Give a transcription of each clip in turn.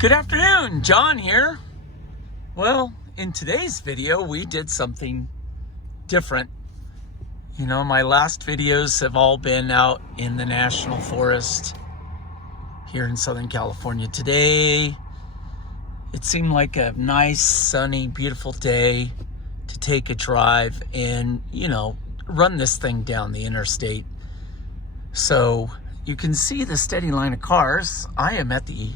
Good afternoon, John here. Well, in today's video, we did something different. You know, my last videos have all been out in the National Forest here in Southern California. Today, it seemed like a nice, sunny, beautiful day to take a drive and, you know, run this thing down the interstate. So you can see the steady line of cars. I am at the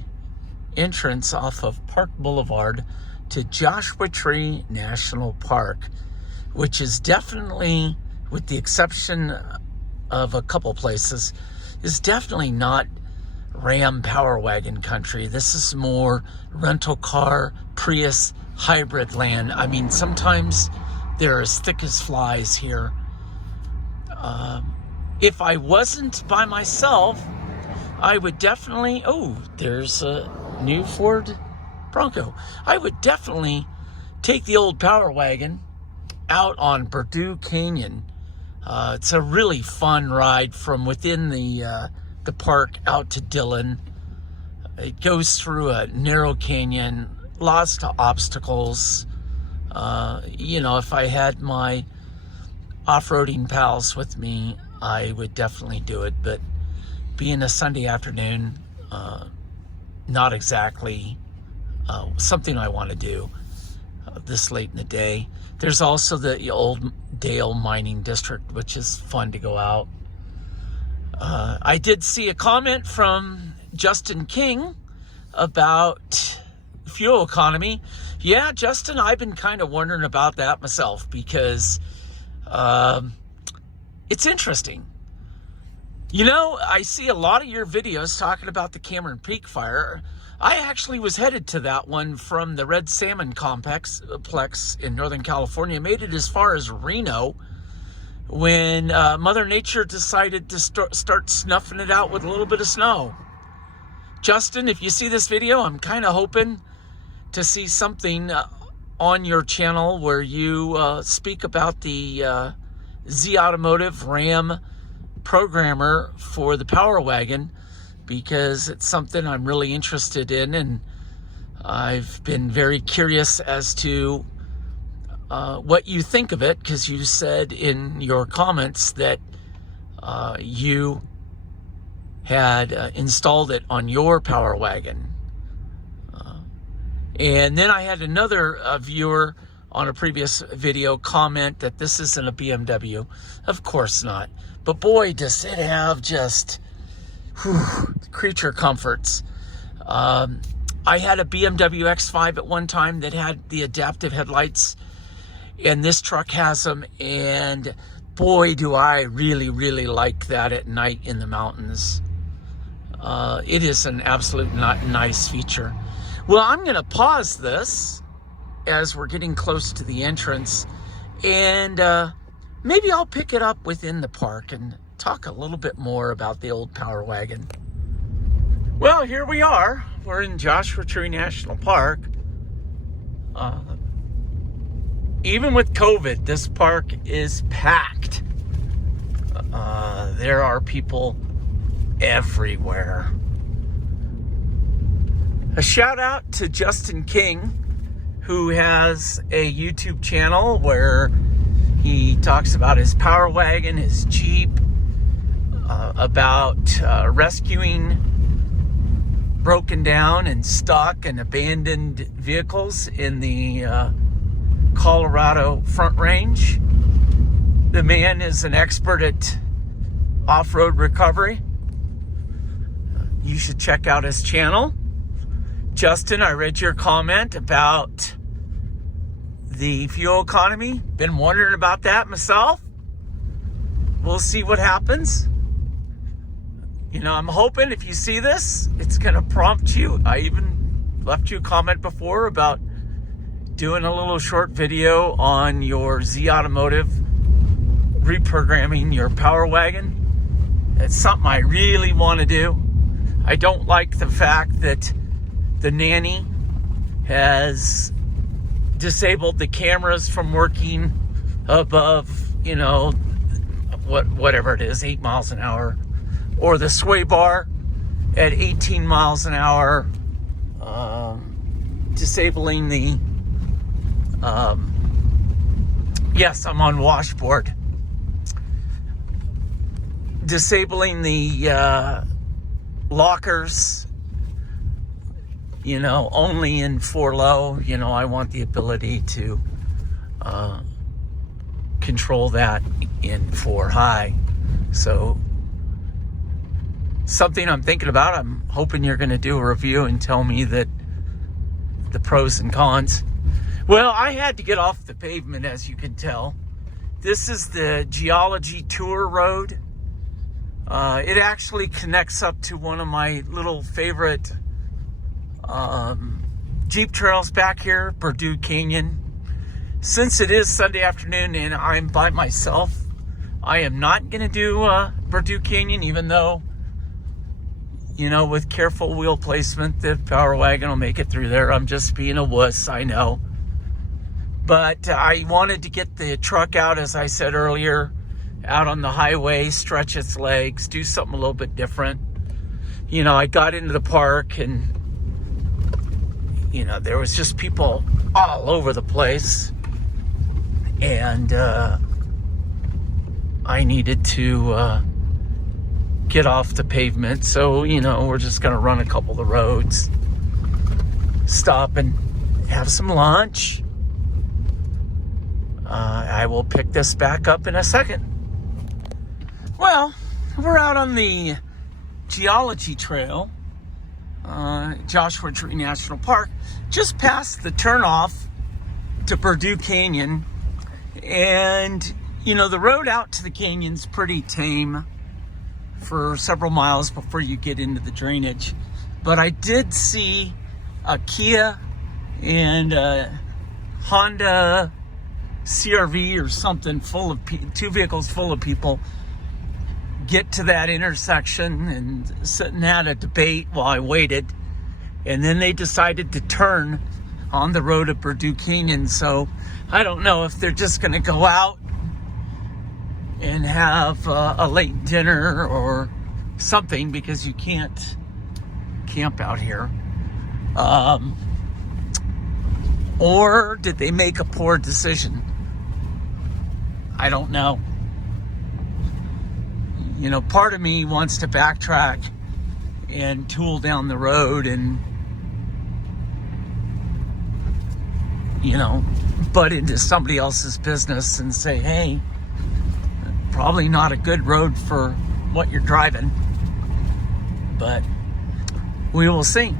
entrance off of Park Boulevard to Joshua Tree National Park, which is definitely, with the exception of a couple places, is definitely not Ram Power Wagon country. This is more rental car, Prius hybrid land. I mean, sometimes they're as thick as flies here. If I wasn't by myself, I would definitely, there's a new Ford Bronco. I would definitely take the old Power Wagon out on Berdo Canyon. It's a really fun ride from within the park out to Dillon. It goes through a narrow canyon, lots of obstacles. You know, if I had my off-roading pals with me, I would definitely do it, but being a Sunday afternoon, not exactly something I want to do this late in the day. There's also the old Dale Mining District, which is fun to go out. I did see a comment from Justin King about fuel economy. Yeah, Justin, I've been kind of wondering about that myself because it's interesting. You know, I see a lot of your videos talking about the Cameron Peak fire. I actually was headed to that one from the Red Salmon Complex in Northern California. Made it as far as Reno when Mother Nature decided to start snuffing it out with a little bit of snow. Justin, if you see this video, I'm kind of hoping to see something on your channel where you speak about the Z Automotive Ram programmer for the Power Wagon, because it's something I'm really interested in, and I've been very curious as to what you think of it, because you said in your comments that you had installed it on your Power Wagon. And then I had another viewer on a previous video comment that this isn't a BMW. Of course not. But boy, does it have just creature comforts. I had a BMW X5 at one time that had the adaptive headlights, and this truck has them, and boy, do I really, really like that at night in the mountains. It is an absolute nice feature. Well, I'm going to pause this as we're getting close to the entrance, and maybe I'll pick it up within the park and talk a little bit more about the old Power Wagon. Well, here we are. We're in Joshua Tree National Park. Even with COVID, this park is packed. There are people everywhere. A shout out to Justin King, who has a YouTube channel where he talks about his Power Wagon, his Jeep, about rescuing broken down and stuck and abandoned vehicles in the Colorado Front Range. The man is an expert at off-road recovery. You should check out his channel. Justin, I read your comment about the fuel economy. Been wondering about that myself. We'll see what happens. You know, I'm hoping if you see this, it's going to prompt you. I even left you a comment before about doing a little short video on your Z Automotive reprogramming your Power Wagon. It's something I really want to do. I don't like the fact that the nanny has disabled the cameras from working above, you know, whatever it is, 8 miles an hour, or the sway bar at 18 miles an hour. disabling the, yes, I'm on washboard. Disabling the lockers, only in 4 low. I want the ability to control that in 4 high. So something I'm thinking about. I'm hoping you're going to do a review and tell me that the pros and cons. Well, I had to get off the pavement, as you can tell. This is the Geology Tour Road. It actually connects up to one of my little favorite Jeep trails back here, Berdo Canyon. Since it is Sunday afternoon and I'm by myself, I am not going to do Berdo Canyon, even though, with careful wheel placement, the Power Wagon will make it through there. I'm just being a wuss, I know. But I wanted to get the truck out, as I said earlier, out on the highway, stretch its legs, do something a little bit different. I got into the park and, there was just people all over the place. And I needed to get off the pavement. So, we're just going to run a couple of the roads, stop and have some lunch. I will pick this back up in a second. Well, we're out on the Geology Trail, Joshua Tree National Park, just past the turnoff to Berdo Canyon. And, the road out to the canyon's pretty tame for several miles before you get into the drainage. But I did see a Kia and a Honda CRV or something full of 2 vehicles full of people get to that intersection and sitting at a debate while I waited. And then they decided to turn on the road at Berdo Canyon. So I don't know if they're just going to go out and have a late dinner or something, because you can't camp out here. Or did they make a poor decision? I don't know. Part of me wants to backtrack and tool down the road and, butt into somebody else's business and say, hey, probably not a good road for what you're driving. But we will see.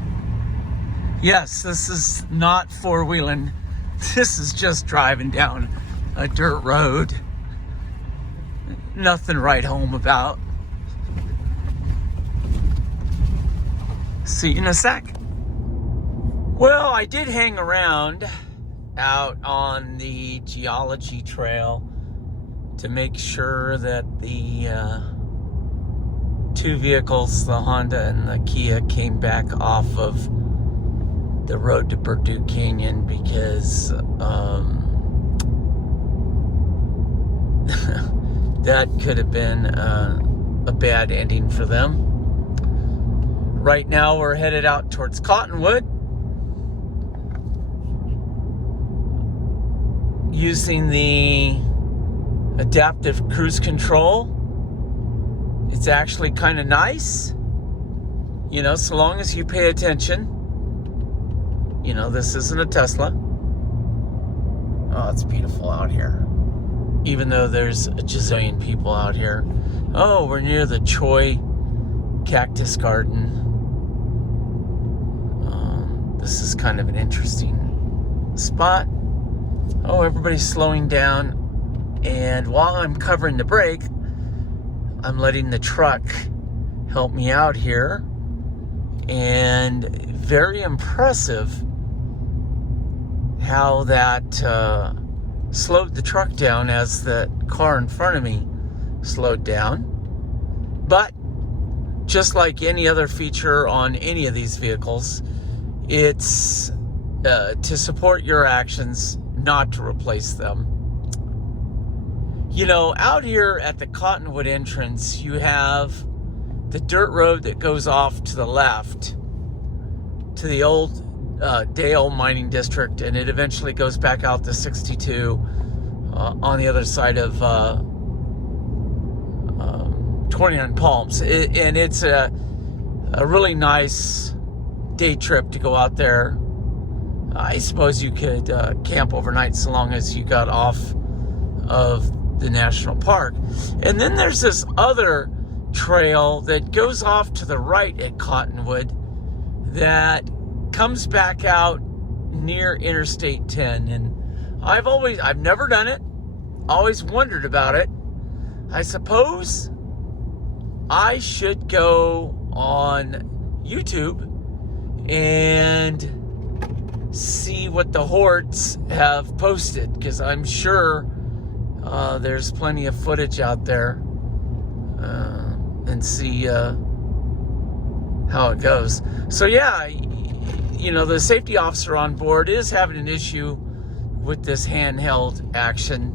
Yes, this is not 4-wheeling. This is just driving down a dirt road. Nothing to write home about. See you in a sec. Well, I did hang around out on the Geology Trail to make sure that the 2 vehicles, the Honda and the Kia, came back off of the road to Berdo Canyon, because that could have been a bad ending for them. Right now we're headed out towards Cottonwood, using the adaptive cruise control. It's actually kind of nice, so long as you pay attention. This isn't a Tesla. Oh, it's beautiful out here, even though there's a gazillion people out here. Oh, we're near the Choi Cactus Garden. This is kind of an interesting spot. Oh, everybody's slowing down. And while I'm covering the brake, I'm letting the truck help me out here. And very impressive how that slowed the truck down as the car in front of me slowed down. But just like any other feature on any of these vehicles, it's to support your actions, not to replace them. Out here at the Cottonwood entrance, you have the dirt road that goes off to the left. to the old Dale mining district, and it eventually goes back out to 62 on the other side of 29 Palms. And it's a really nice day trip to go out there. I suppose you could camp overnight so long as you got off of the national park. And then there's this other trail that goes off to the right at Cottonwood that comes back out near Interstate 10. And I've never done it, always wondered about it. I suppose I should go on YouTube and see what the hordes have posted, because I'm sure there's plenty of footage out there, and see how it goes. So yeah, the safety officer on board is having an issue with this handheld action,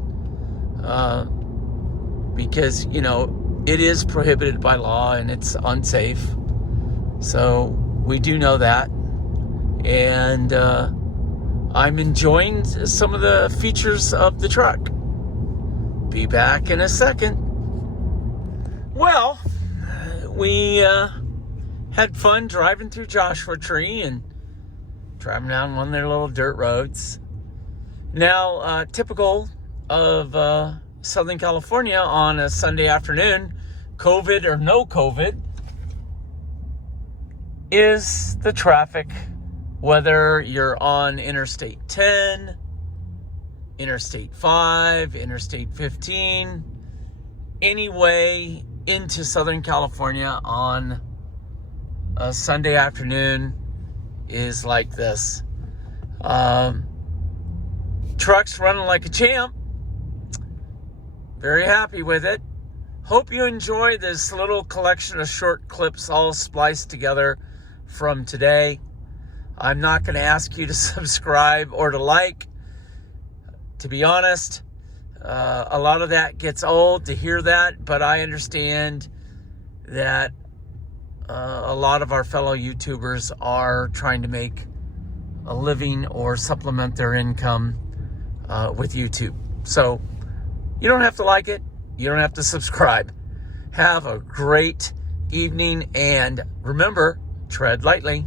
because it is prohibited by law and it's unsafe. So we do know that. And I'm enjoying some of the features of the truck. Be back in a second. Well, we had fun driving through Joshua Tree and driving down one of their little dirt roads. Now, typical of Southern California on a Sunday afternoon, COVID or no COVID, is the traffic. Whether you're on Interstate 10, Interstate 5, Interstate 15, any way into Southern California on a Sunday afternoon is like this. Truck's running like a champ. Very happy with it. Hope you enjoy this little collection of short clips all spliced together from today. I'm not going to ask you to subscribe or to like. To be honest, a lot of that gets old to hear that, but I understand that a lot of our fellow YouTubers are trying to make a living or supplement their income with YouTube. So you don't have to like it. You don't have to subscribe. Have a great evening, and remember, tread lightly.